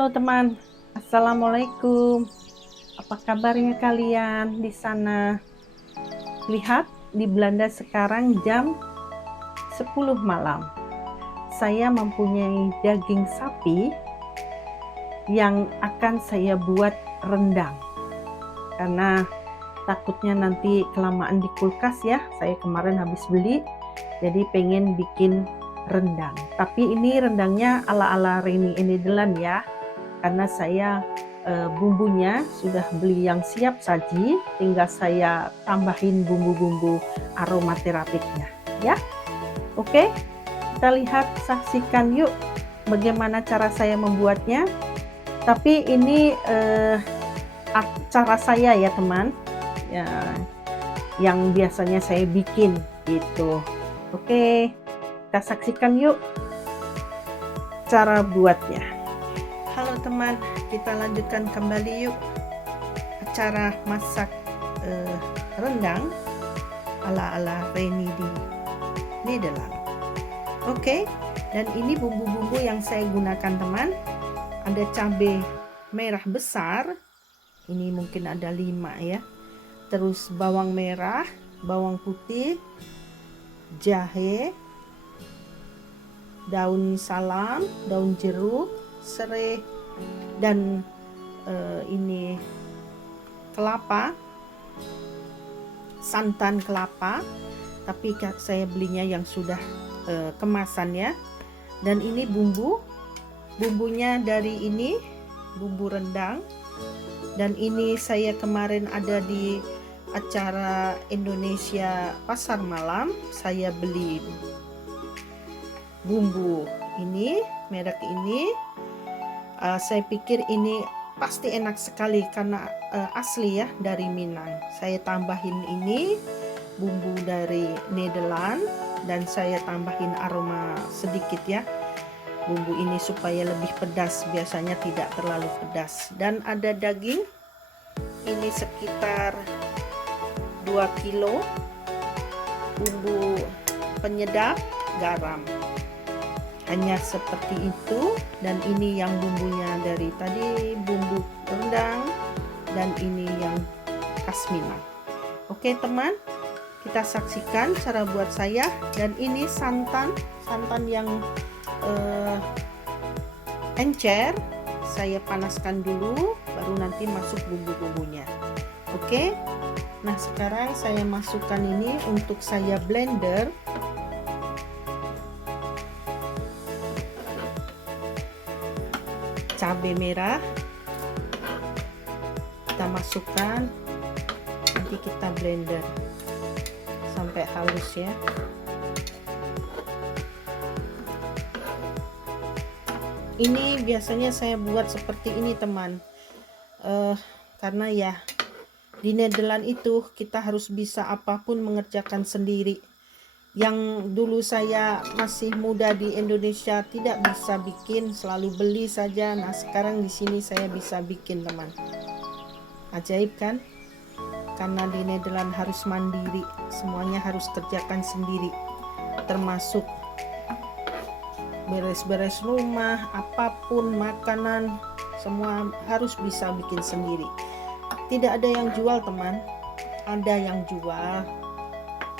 Halo teman, Assalamualaikum. Apa kabarnya kalian di sana? Lihat, di Belanda sekarang jam 10 malam. Saya mempunyai daging sapi yang akan saya buat rendang. Karena takutnya nanti kelamaan di kulkas ya. Saya kemarin habis beli, jadi pengen bikin rendang. Tapi ini rendangnya ala-ala Reni Nederland ya. Karena saya bumbunya sudah beli yang siap saji, tinggal saya tambahin bumbu-bumbu aromaterapinya ya. Oke, kita lihat, saksikan yuk bagaimana cara saya membuatnya. Tapi ini cara saya ya teman ya, yang biasanya saya bikin gitu. Oke, kita saksikan yuk cara buatnya. Halo teman, kita lanjutkan kembali yuk cara masak rendang ala-ala Reni di Nederland. Oke, dan ini bumbu-bumbu yang saya gunakan teman. Ada cabai merah besar, ini mungkin ada 5 ya. Terus bawang merah, bawang putih, jahe, daun salam, daun jeruk, serai, dan ini kelapa, santan kelapa, tapi saya belinya yang sudah kemasan ya. Dan ini bumbunya dari ini bumbu rendang, dan ini saya kemarin ada di acara Indonesia Pasar Malam, saya beli bumbu ini, merek ini. Saya pikir ini pasti enak sekali karena asli ya dari Minang. Saya tambahin ini bumbu dari Nederland, dan saya tambahin aroma sedikit ya bumbu ini supaya lebih pedas, biasanya tidak terlalu pedas. Dan ada daging ini sekitar 2 kilo, bumbu penyedap, garam, hanya seperti itu. Dan ini yang bumbunya dari tadi, bumbu rendang, dan ini yang khas Minang. Oke teman, kita saksikan cara buat saya. Dan ini santan yang encer, saya panaskan dulu, baru nanti masuk bumbu-bumbunya. Oke, nah sekarang saya masukkan ini untuk saya blender. Cabai merah kita masukkan, nanti kita blender sampai halus ya. Ini biasanya saya buat seperti ini teman, karena ya di Nederland itu kita harus bisa apapun mengerjakan sendiri. Yang dulu saya masih muda di Indonesia tidak bisa bikin, selalu beli saja. Nah sekarang di sini saya bisa bikin teman. Ajaib kan? Karena di Nederland harus mandiri, semuanya harus kerjakan sendiri, termasuk beres-beres rumah, apapun makanan, semua harus bisa bikin sendiri. Tidak ada yang jual teman, ada yang jual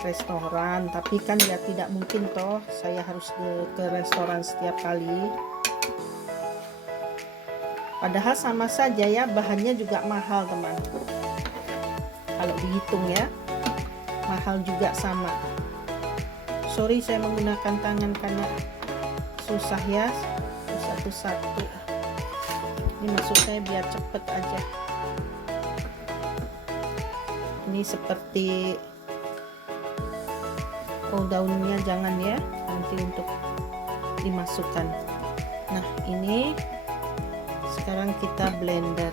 restoran, tapi kan ya tidak mungkin toh saya harus ke restoran setiap kali. Padahal sama saja ya, bahannya juga mahal teman. Kalau dihitung ya, mahal juga sama. Sorry saya menggunakan tangan karena susah ya, satu-satu. Ini maksud saya biar cepet aja. Ini seperti, oh daunnya jangan ya, nanti untuk dimasukkan. Nah ini sekarang kita blender.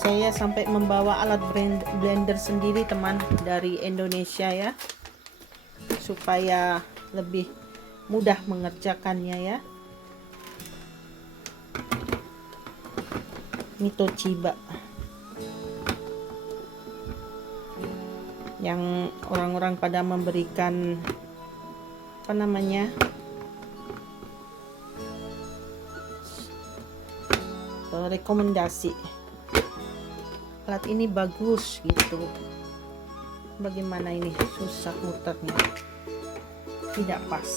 Saya sampai membawa alat blender sendiri teman dari Indonesia ya, supaya lebih mudah mengerjakannya ya. Ini Toshiba yang orang-orang pada memberikan apa namanya, rekomendasi. Alat ini bagus gitu. Bagaimana ini, susah muternya, tidak pas.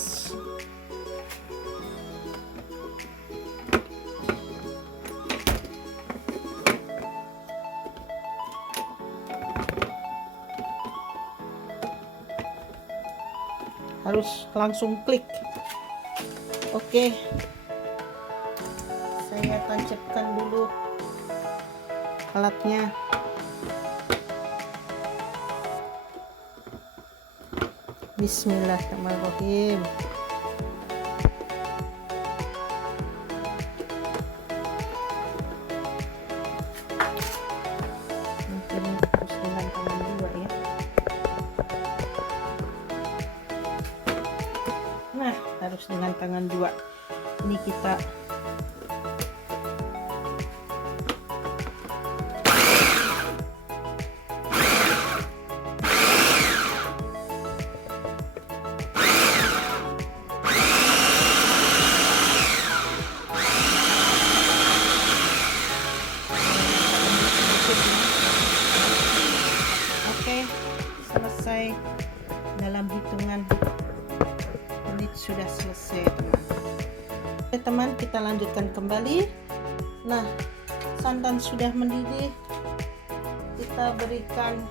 Harus langsung klik. Oke, saya tancapkan dulu alatnya. Bismillahirrahmanirrahim. Mungkin harus dengan tangan dua ya. Nah, harus dengan tangan dua. Ini kita selesai. Dalam hitungan menit sudah selesai, teman. Oke teman, kita lanjutkan kembali. Nah, santan sudah mendidih, kita berikan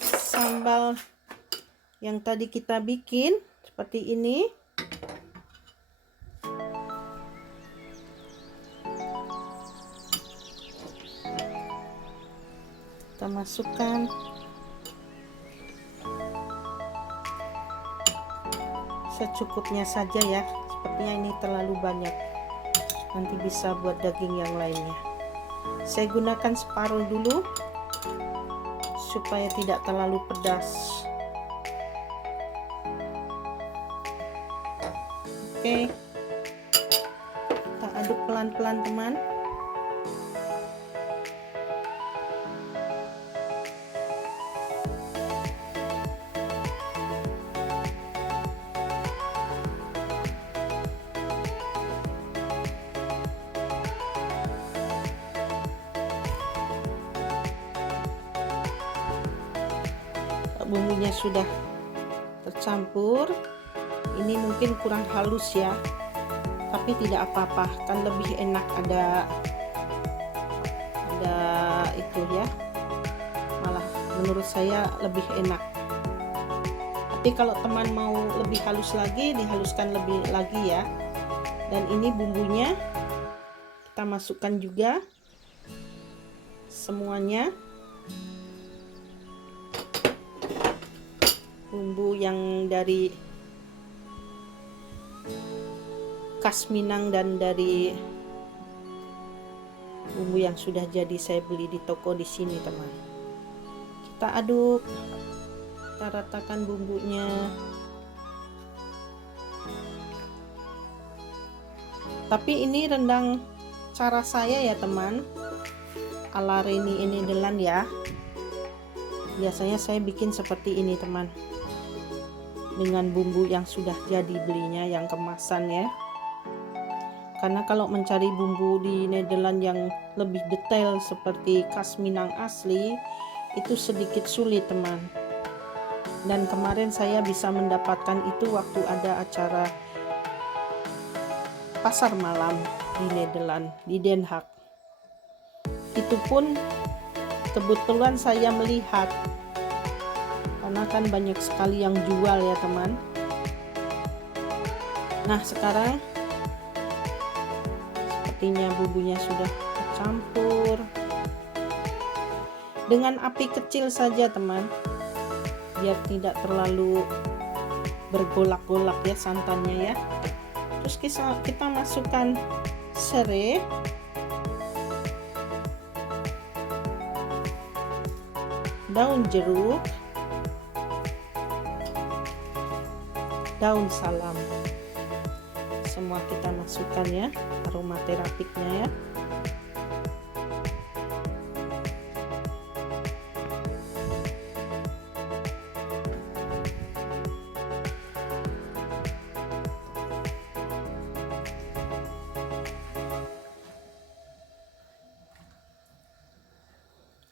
sambal yang tadi kita bikin seperti ini. Kita masukkan secukupnya saja ya, sepertinya ini terlalu banyak, nanti bisa buat daging yang lainnya. Saya gunakan separuh dulu supaya tidak terlalu pedas. Oke, kita aduk pelan-pelan teman. Bumbunya sudah tercampur. Ini mungkin kurang halus ya, tapi tidak apa-apa, kan lebih enak ada itu ya, malah menurut saya lebih enak. Tapi kalau teman mau lebih halus lagi, dihaluskan lebih lagi ya. Dan ini bumbunya kita masukkan juga semuanya. Bumbu yang dari khas Minang dan dari bumbu yang sudah jadi saya beli di toko di sini teman. Kita aduk, kita ratakan bumbunya. Tapi ini rendang cara saya ya teman, ala Reni ini Delan ya. Biasanya saya bikin seperti ini teman, dengan bumbu yang sudah jadi belinya, yang kemasan ya. Karena kalau mencari bumbu di Nederland yang lebih detail seperti khas Minang asli itu sedikit sulit teman. Dan kemarin saya bisa mendapatkan itu waktu ada acara pasar malam di Nederland, di Den Haag. Itu pun kebetulan saya melihat, karena kan banyak sekali yang jual ya teman. Nah sekarang sepertinya bumbunya sudah tercampur. Dengan api kecil saja teman, biar tidak terlalu bergolak-golak ya santannya ya. Terus kita masukkan serai, daun jeruk, daun salam, semua kita masukkan ya, aromaterapiknya ya.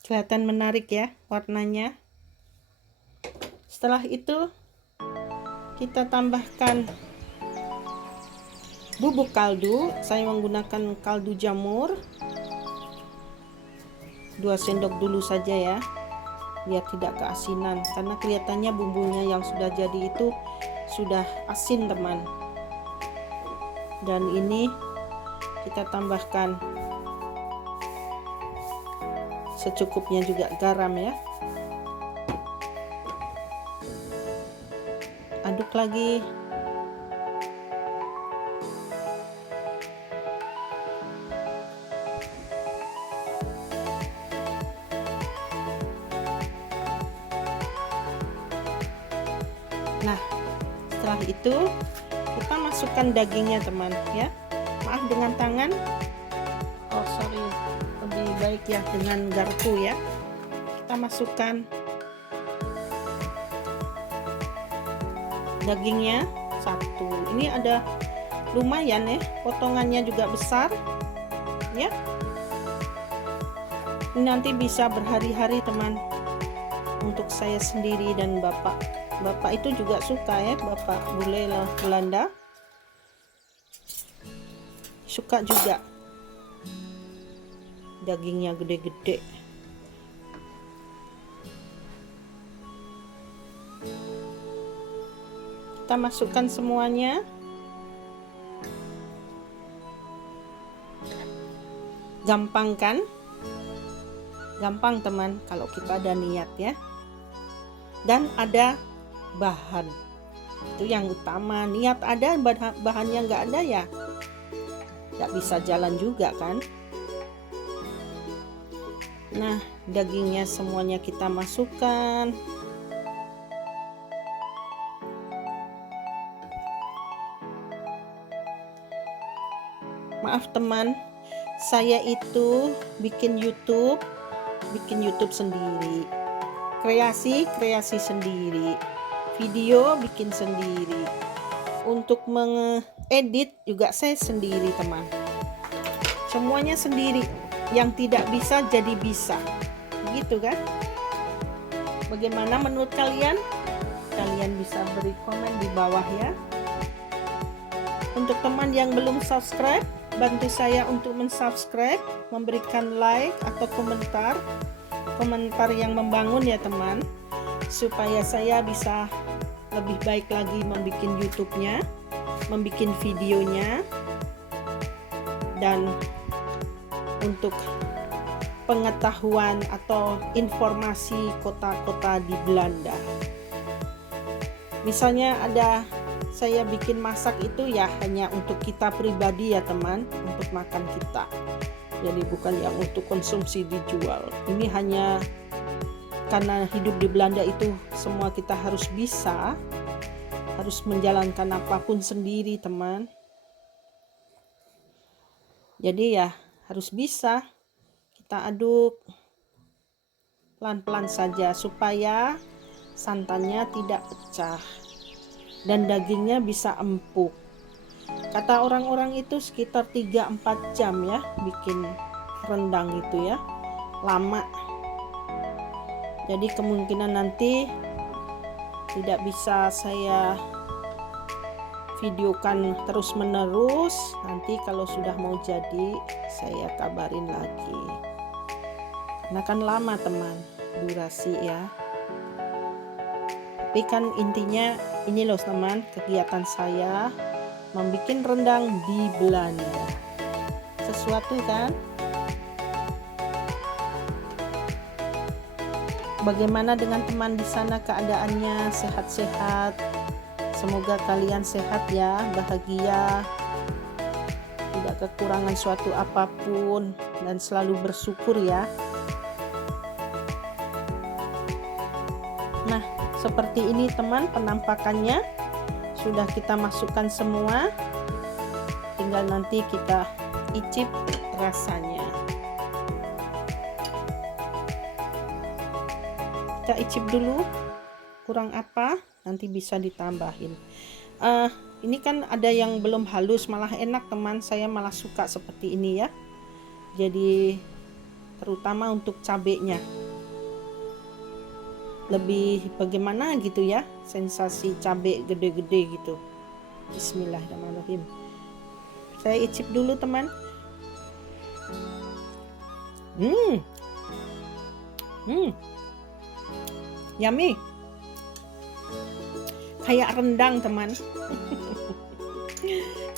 Kelihatan menarik ya warnanya. Setelah itu kita tambahkan bubuk kaldu. Saya menggunakan kaldu jamur 2 sendok dulu saja ya, biar tidak keasinan, karena kelihatannya bumbunya yang sudah jadi itu sudah asin teman. Dan ini kita tambahkan secukupnya juga garam ya. Aduk lagi. Nah, setelah itu kita masukkan dagingnya teman ya. Maaf dengan tangan. Oh sorry, lebih baik ya dengan garpu ya. Kita masukkan dagingnya satu. Ini ada lumayan ya, potongannya juga besar ya. Ini nanti bisa berhari-hari teman, untuk saya sendiri dan bapak itu juga suka ya, bapak bule Belanda suka juga dagingnya gede-gede. Kita masukkan semuanya. Gampang kan? Gampang teman kalau kita ada niat ya. Dan ada bahan. Itu yang utama. Niat ada, bahannya nggak ada ya nggak bisa jalan juga kan. Nah, dagingnya semuanya kita masukkan. Maaf teman, saya itu bikin YouTube sendiri, kreasi sendiri, video bikin sendiri, untuk mengedit juga saya sendiri teman, semuanya sendiri. Yang tidak bisa jadi bisa, gitu kan? Bagaimana menurut kalian? Kalian bisa beri komen di bawah ya. Untuk teman yang belum subscribe, bantu saya untuk mensubscribe, memberikan like atau komentar yang membangun ya teman, supaya saya bisa lebih baik lagi membuat YouTube-nya, membuat videonya, dan untuk pengetahuan atau informasi kota-kota di Belanda. Misalnya ada saya bikin masak itu ya hanya untuk kita pribadi ya teman, untuk makan kita. Jadi bukan yang untuk konsumsi dijual. Ini hanya karena hidup di Belanda itu semua kita harus bisa, harus menjalankan apapun sendiri teman. Jadi ya harus bisa. Kita aduk pelan-pelan saja supaya santannya tidak pecah dan dagingnya bisa empuk. Kata orang-orang itu sekitar 3-4 jam ya bikin rendang itu ya, lama. Jadi kemungkinan nanti tidak bisa saya videokan terus menerus. Nanti kalau sudah mau jadi saya kabarin lagi, karena kan lama teman durasi ya. Tapi kan intinya ini loh teman, kegiatan saya membuat rendang di Belanda. Sesuatu kan? Bagaimana dengan teman di sana keadaannya? Sehat-sehat? Semoga kalian sehat ya, bahagia, tidak kekurangan suatu apapun, dan selalu bersyukur ya. Nah, seperti ini teman penampakannya. Sudah kita masukkan semua, tinggal nanti kita icip rasanya. Kita icip dulu, kurang apa nanti bisa ditambahin. Ini kan ada yang belum halus, malah enak teman, saya malah suka seperti ini ya. Jadi terutama untuk cabenya. lebih bagaimana gitu ya, sensasi cabai gede-gede gitu. Bismillahirrahmanirrahim. Saya icip dulu teman. Yummy. Kayak rendang teman.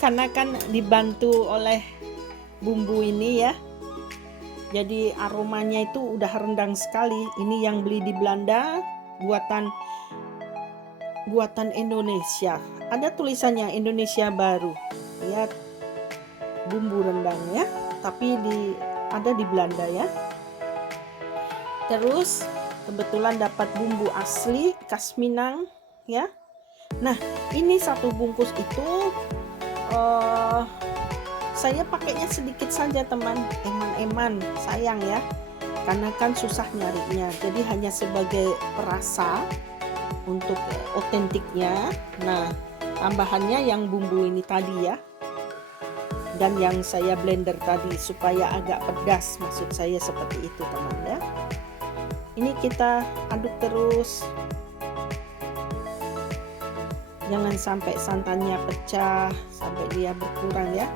Karena kan dibantu oleh bumbu ini ya, jadi aromanya itu udah rendang sekali. Ini yang beli di Belanda, buatan Indonesia. Ada tulisannya Indonesia Baru. Lihat bumbu rendangnya, tapi ada di Belanda ya. Terus kebetulan dapat bumbu asli khas Minang ya. Nah, ini satu bungkus itu saya pakainya sedikit saja teman, eman-eman, sayang ya, karena kan susah nyarinya. Jadi hanya sebagai perasa untuk otentiknya. Nah, tambahannya yang bumbu ini tadi ya, dan yang saya blender tadi supaya agak pedas, maksud saya seperti itu teman ya. Ini kita aduk terus, jangan sampai santannya pecah, sampai dia berkurang ya.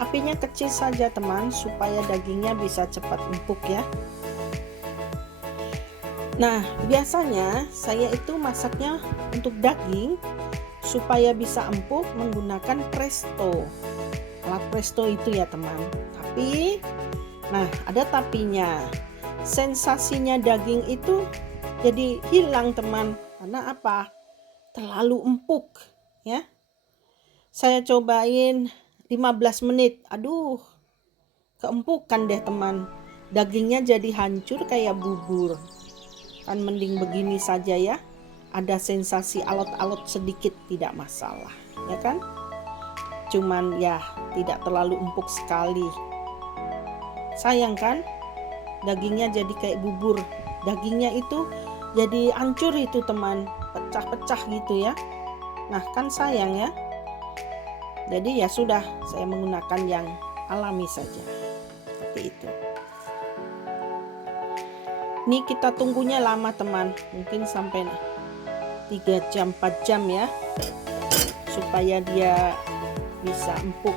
Apinya kecil saja teman, supaya dagingnya bisa cepat empuk ya. Nah, biasanya saya itu masaknya untuk daging supaya bisa empuk menggunakan presto. Alat presto itu ya teman. Tapi, nah ada tapinya. Sensasinya daging itu jadi hilang teman. Karena apa? Terlalu empuk ya. Saya cobain 15 menit. Aduh, keempukan deh teman. Dagingnya jadi hancur kayak bubur. Kan mending begini saja ya. Ada sensasi alot-alot sedikit tidak masalah, ya kan? Cuman ya tidak terlalu empuk sekali. Sayang kan? Dagingnya jadi kayak bubur. Dagingnya itu jadi hancur itu teman, pecah-pecah gitu ya. Nah, kan sayang ya. Jadi ya sudah, saya menggunakan yang alami saja. Seperti itu. Ini kita tunggunya lama teman, mungkin sampai 3 jam 4 jam ya, supaya dia bisa empuk.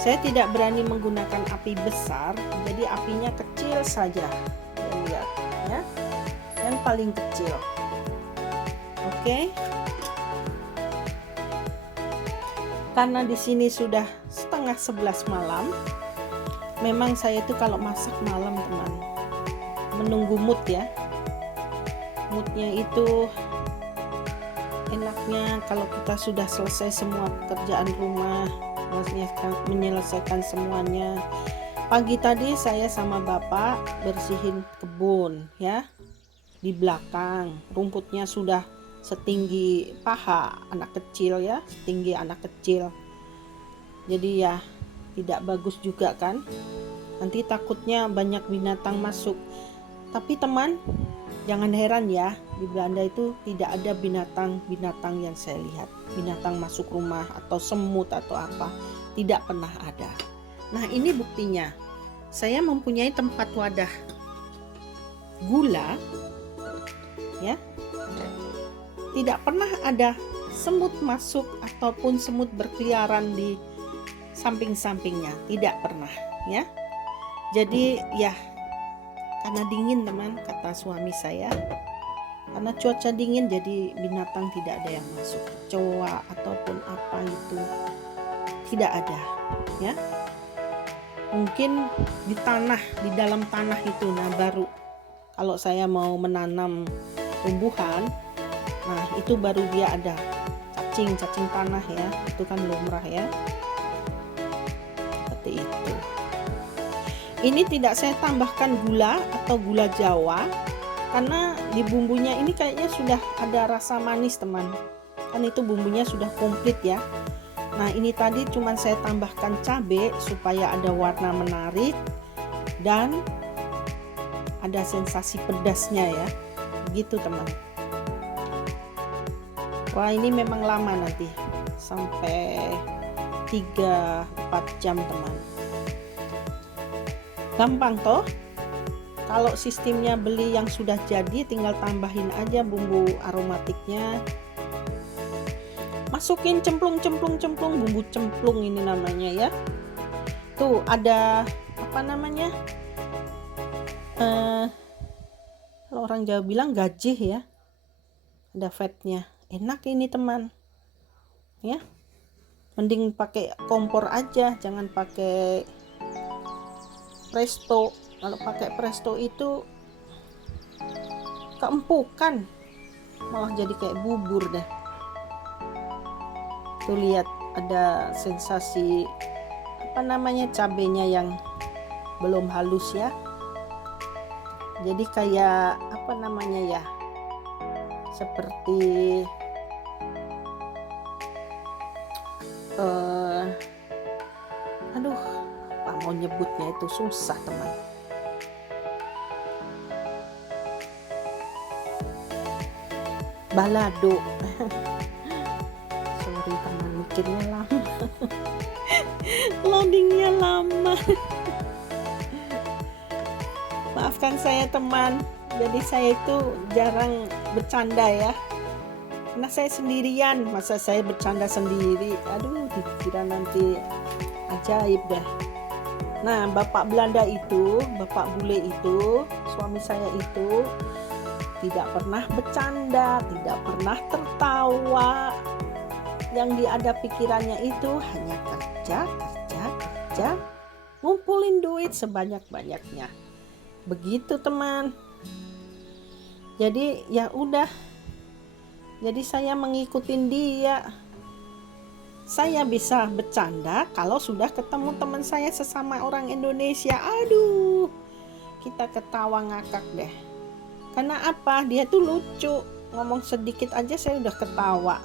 Saya tidak berani menggunakan api besar, jadi apinya kecil saja. Lihat ya, yang paling kecil. Oke. Karena di sini sudah setengah 11 malam. Memang saya itu kalau masak malam teman, menunggu mood ya. Moodnya itu enaknya kalau kita sudah selesai semua pekerjaan rumah, menyelesaikan semuanya. Pagi tadi saya sama bapak bersihin kebun ya, di belakang. Rumputnya sudah setinggi paha anak kecil ya, setinggi anak kecil. Jadi ya tidak bagus juga kan, nanti takutnya banyak binatang masuk. Tapi teman, jangan heran ya, di Belanda itu tidak ada binatang-binatang yang saya lihat, binatang masuk rumah atau semut atau apa, tidak pernah ada. Nah, ini buktinya. Saya mempunyai tempat wadah gula ya. Tidak pernah ada semut masuk ataupun semut berkeliaran di samping-sampingnya, tidak pernah ya. Jadi ya, karena dingin teman, kata suami saya, karena cuaca dingin jadi binatang tidak ada yang masuk, kecoa ataupun apa itu tidak ada ya. Mungkin di tanah, di dalam tanah itu, nah baru kalau saya mau menanam tumbuhan, nah itu baru dia ada cacing tanah ya, itu kan lumrah ya, seperti itu. Ini tidak saya tambahkan gula atau gula Jawa, karena di bumbunya ini kayaknya sudah ada rasa manis teman, kan itu bumbunya sudah komplit ya. Nah, ini tadi cuman saya tambahkan cabai supaya ada warna menarik dan ada sensasi pedasnya ya, begitu teman. Wah, ini memang lama nanti, sampai 3-4 jam teman. Gampang toh, Kalau sistemnya beli yang sudah jadi, tinggal tambahin aja bumbu aromatiknya. Masukin cemplung bumbu cemplung ini namanya ya. Tuh ada apa namanya? Kalau orang Jawa bilang gajih ya. Ada fatnya. Enak ini teman. Ya. Mending pakai kompor aja, jangan pakai presto. Kalau pakai presto itu keempukan, malah jadi kayak bubur deh. Tuh lihat ada sensasi apa namanya, cabenya yang belum halus ya. Jadi kayak apa namanya ya, seperti aduh, apa mau nyebutnya itu susah teman. Balado. Sorry teman, mikirnya lama. Loadingnya lama. Maafkan saya teman. Jadi saya itu jarang bercanda ya. Karena saya sendirian, masa saya bercanda sendiri. Aduh, dikira nanti ajaib deh. Nah, Bapak Belanda itu, Bapak bule itu, suami saya itu tidak pernah bercanda, tidak pernah tertawa. Yang ada pikirannya itu hanya kerja, ngumpulin duit sebanyak-banyaknya. Begitu teman. Jadi ya udah. Jadi saya mengikutin dia. Saya bisa bercanda kalau sudah ketemu teman saya sesama orang Indonesia. Aduh, kita ketawa ngakak deh. Karena apa? Dia tuh lucu. Ngomong sedikit aja saya udah ketawa.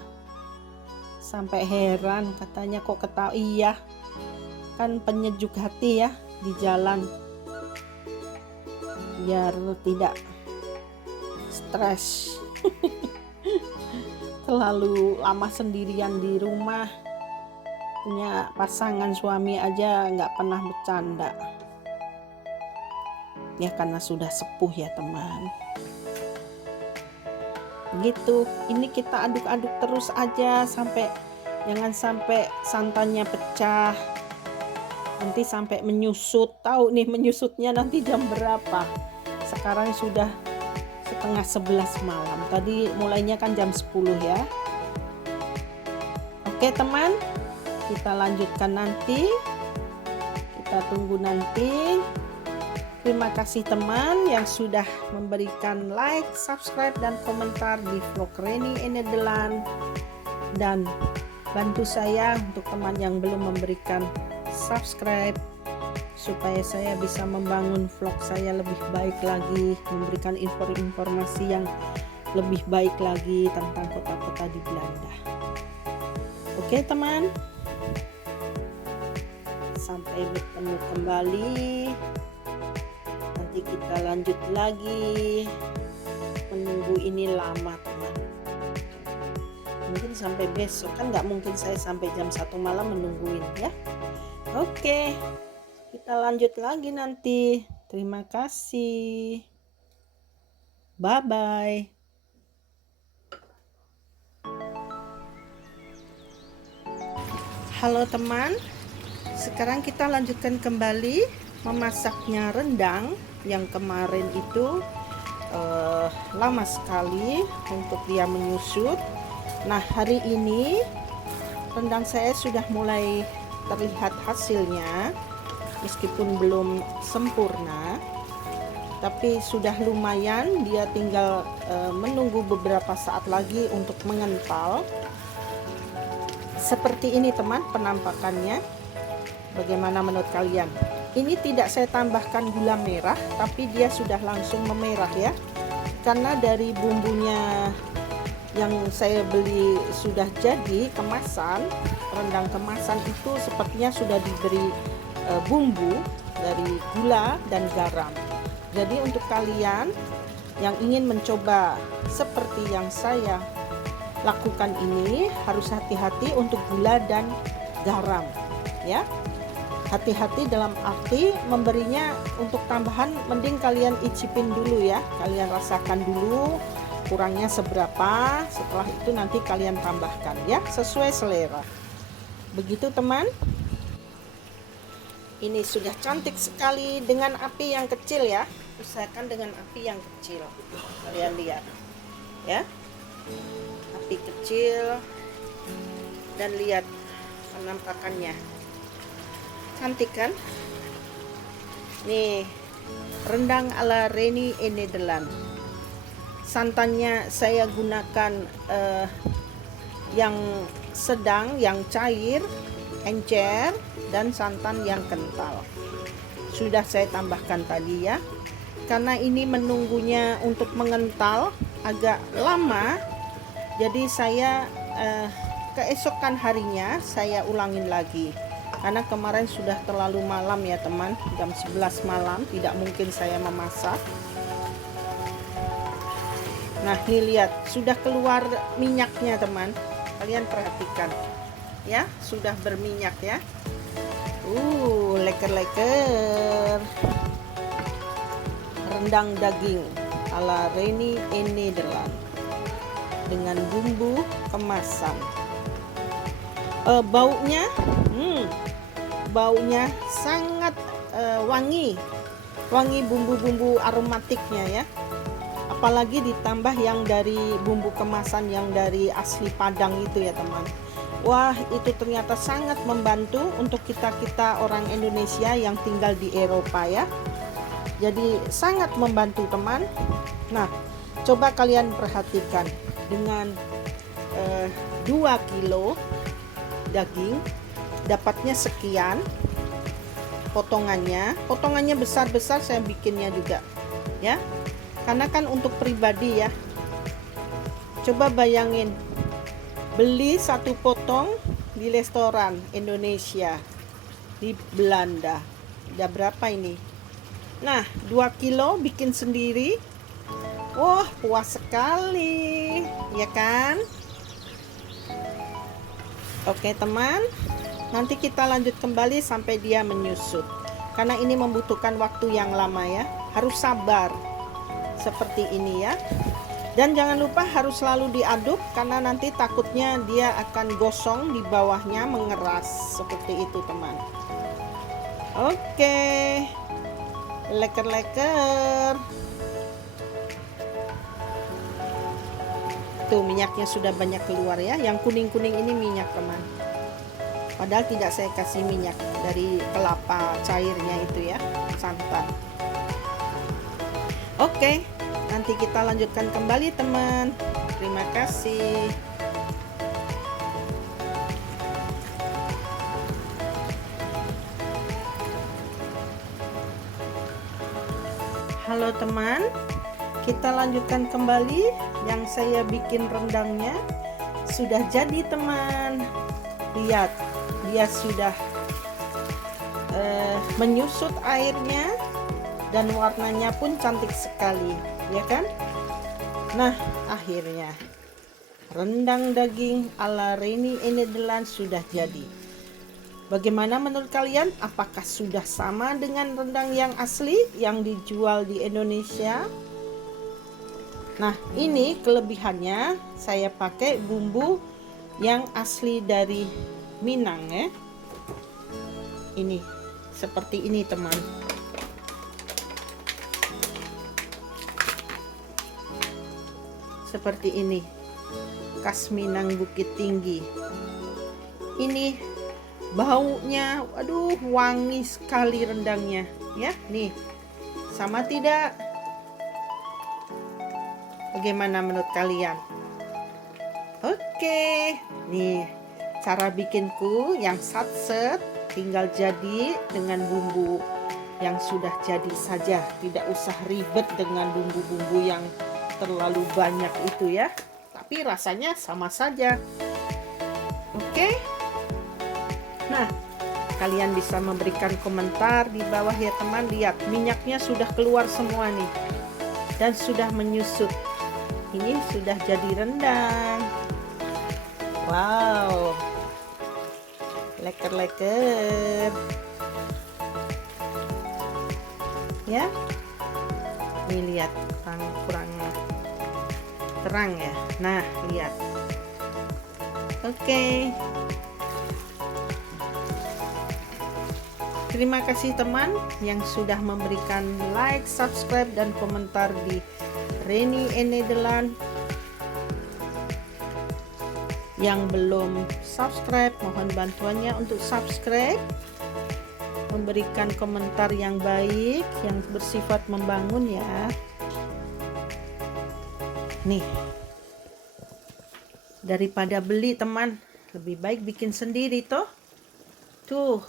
Sampai heran, katanya kok ketawa. Iya, kan penyejuk hati ya di jalan. Biar tidak stres. Terlalu lama sendirian di rumah. Punya pasangan suami aja nggak pernah bercanda. Ya karena sudah sepuh ya teman. Gitu, ini kita aduk-aduk terus aja sampai jangan sampai santannya pecah. Nanti sampai menyusut. Tahu nih menyusutnya nanti jam berapa? Sekarang sudah setengah 11 malam. Tadi mulainya kan jam 10 ya. Oke teman, kita lanjutkan nanti. Kita tunggu nanti. Terima kasih teman yang sudah memberikan like, subscribe, dan komentar di vlog Reni in Nederland. Dan bantu saya untuk teman yang belum memberikan subscribe, supaya saya bisa membangun vlog saya lebih baik lagi, memberikan informasi yang lebih baik lagi tentang kota-kota di Belanda. Oke teman, sampai bertemu kembali. Nanti kita lanjut lagi. Menunggu ini lama teman. Mungkin sampai besok, kan nggak mungkin saya sampai jam 1 malam menungguin ya. Oke, kita lanjut lagi nanti. Terima kasih. Bye bye. Halo teman, sekarang kita lanjutkan kembali memasaknya rendang yang kemarin itu lama sekali untuk dia menyusut. Nah, hari ini rendang saya sudah mulai terlihat hasilnya, meskipun belum sempurna, tapi sudah lumayan. Dia tinggal menunggu beberapa saat lagi untuk mengental. Seperti ini teman penampakannya. Bagaimana menurut kalian? Ini tidak saya tambahkan gula merah, tapi dia sudah langsung memerah ya, karena dari bumbunya yang saya beli sudah jadi kemasan, rendang kemasan itu sepertinya sudah diberi bumbu dari gula dan garam. Jadi untuk kalian yang ingin mencoba seperti yang saya lakukan ini, harus hati-hati untuk gula dan garam ya. Hati-hati dalam arti memberinya untuk tambahan, mending kalian icipin dulu ya, kalian rasakan dulu kurangnya seberapa, setelah itu nanti kalian tambahkan ya, sesuai selera. Begitu teman. Ini sudah cantik sekali dengan api yang kecil ya, usahakan dengan api yang kecil, kalian lihat ya, api kecil, dan lihat penampakannya cantik kan. Nih, rendang ala Reni in Nederland. Santannya saya gunakan yang sedang, yang cair, encer, dan santan yang kental. Sudah saya tambahkan tadi ya. Karena ini menunggunya untuk mengental agak lama, jadi saya keesokan harinya saya ulangin lagi. Karena kemarin sudah terlalu malam ya teman, jam 11 malam, tidak mungkin saya memasak. Nah ini lihat, sudah keluar minyaknya teman, kalian perhatikan ya, sudah berminyak ya. Leker-leker rendang daging ala Reni in Nederland dengan bumbu kemasan. Baunya sangat wangi bumbu-bumbu aromatiknya ya, apalagi ditambah yang dari bumbu kemasan yang dari asli Padang itu ya teman. Wah, itu ternyata sangat membantu untuk kita orang Indonesia yang tinggal di Eropa ya, jadi sangat membantu teman. Nah, coba kalian perhatikan, dengan 2 kilo daging dapatnya sekian. Potongannya besar-besar saya bikinnya juga ya, karena kan untuk pribadi ya. Coba bayangin beli 1 potong di restoran Indonesia di Belanda, udah berapa ini? Nah 2 kilo bikin sendiri, wah puas sekali ya kan. Oke teman, nanti kita lanjut kembali sampai dia menyusut, karena ini membutuhkan waktu yang lama ya, harus sabar seperti ini ya. Dan jangan lupa harus selalu diaduk, karena nanti takutnya dia akan gosong di bawahnya, mengeras seperti itu teman. Oke, leker-leker. Tuh minyaknya sudah banyak keluar ya, yang kuning-kuning ini minyak teman, padahal tidak saya kasih minyak dari kelapa cairnya itu ya, santan. Oke, nanti kita lanjutkan kembali teman. Terima kasih. Halo teman, kita lanjutkan kembali. Yang saya bikin rendangnya sudah jadi teman. Lihat, dia sudah menyusut airnya dan warnanya pun cantik sekali ya kan. Nah akhirnya rendang daging ala Reni in Nederland sudah jadi. Bagaimana menurut kalian? Apakah sudah sama dengan rendang yang asli yang dijual di Indonesia? Nah ini kelebihannya, saya pakai bumbu yang asli dari Minang ya. Ini seperti ini teman. Seperti ini, khas Minang Bukit Tinggi. Ini baunya, aduh wangi sekali rendangnya ya. Nih, sama tidak? Bagaimana menurut kalian? Oke, nih cara bikinku yang satset, tinggal jadi dengan bumbu yang sudah jadi saja, tidak usah ribet dengan bumbu-bumbu yang terlalu banyak itu ya, tapi rasanya sama saja. Oke. Nah, kalian bisa memberikan komentar di bawah ya teman. Lihat, minyaknya sudah keluar semua nih dan sudah menyusut. Ini sudah jadi rendang. Wow, leker-leker. Ya, nih lihat kurang terang ya. Nah, lihat. Oke. Terima kasih teman yang sudah memberikan like, subscribe, dan komentar di Reni in Nederland. Yang belum subscribe, mohon bantuannya untuk subscribe, memberikan komentar yang baik, yang bersifat membangun ya. Nih, daripada beli teman, lebih baik bikin sendiri toh. Tuh,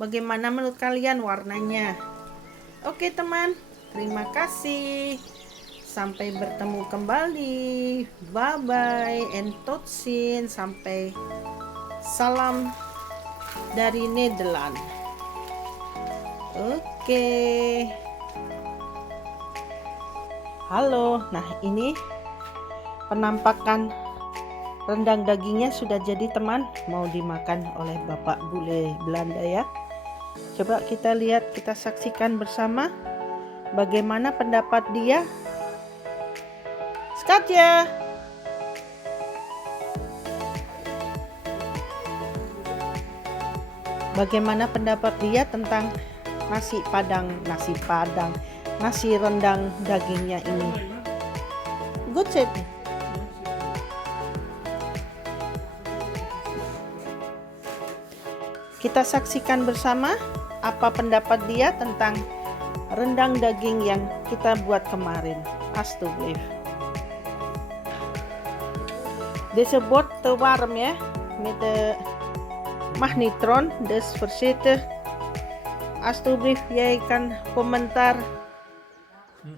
bagaimana menurut kalian warnanya? Oke teman, terima kasih. Sampai bertemu kembali. Bye bye and tot ziens. Sampai salam dari Nederland. Oke. Halo. Nah, ini penampakan rendang dagingnya sudah jadi teman. Mau dimakan oleh Bapak Bule Belanda ya. Coba kita lihat, kita saksikan bersama bagaimana pendapat dia. Skatja. Bagaimana pendapat dia tentang nasi rendang dagingnya ini? Good set. Kita saksikan bersama apa pendapat dia tentang rendang daging yang kita buat kemarin. Alsjeblieft. Deze wordt te warm ya, met de magnetron, dus verzitten. Alsjeblieft, jij kan komentar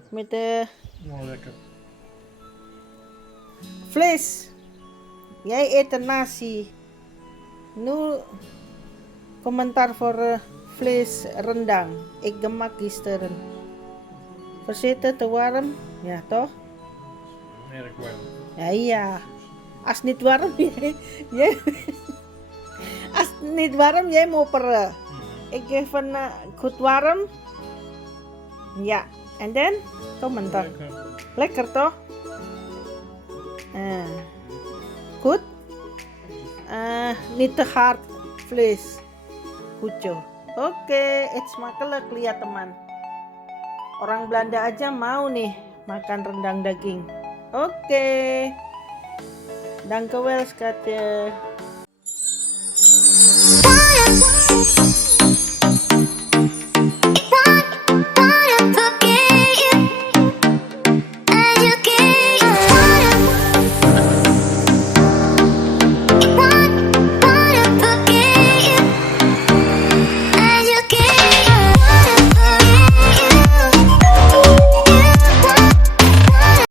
met de lekker. vlees. Jij eet een nasi. Nu komentar voor vlees rendang. Ik gemaakt gisteren. Verzitten te warm, ja toch? Erg warm. Ja, iya. Als niet warm, jij als niet warm, jij moet per. Ik geef een goed warm. Ja, en dan komentar. Lekker toch? Goed? Niet te hard vlees. Goed joh. Oke, eet smakelijk lihat teman. Orang Belanda aja mau nih makan rendang daging. Oke. Dank u wel, schatje.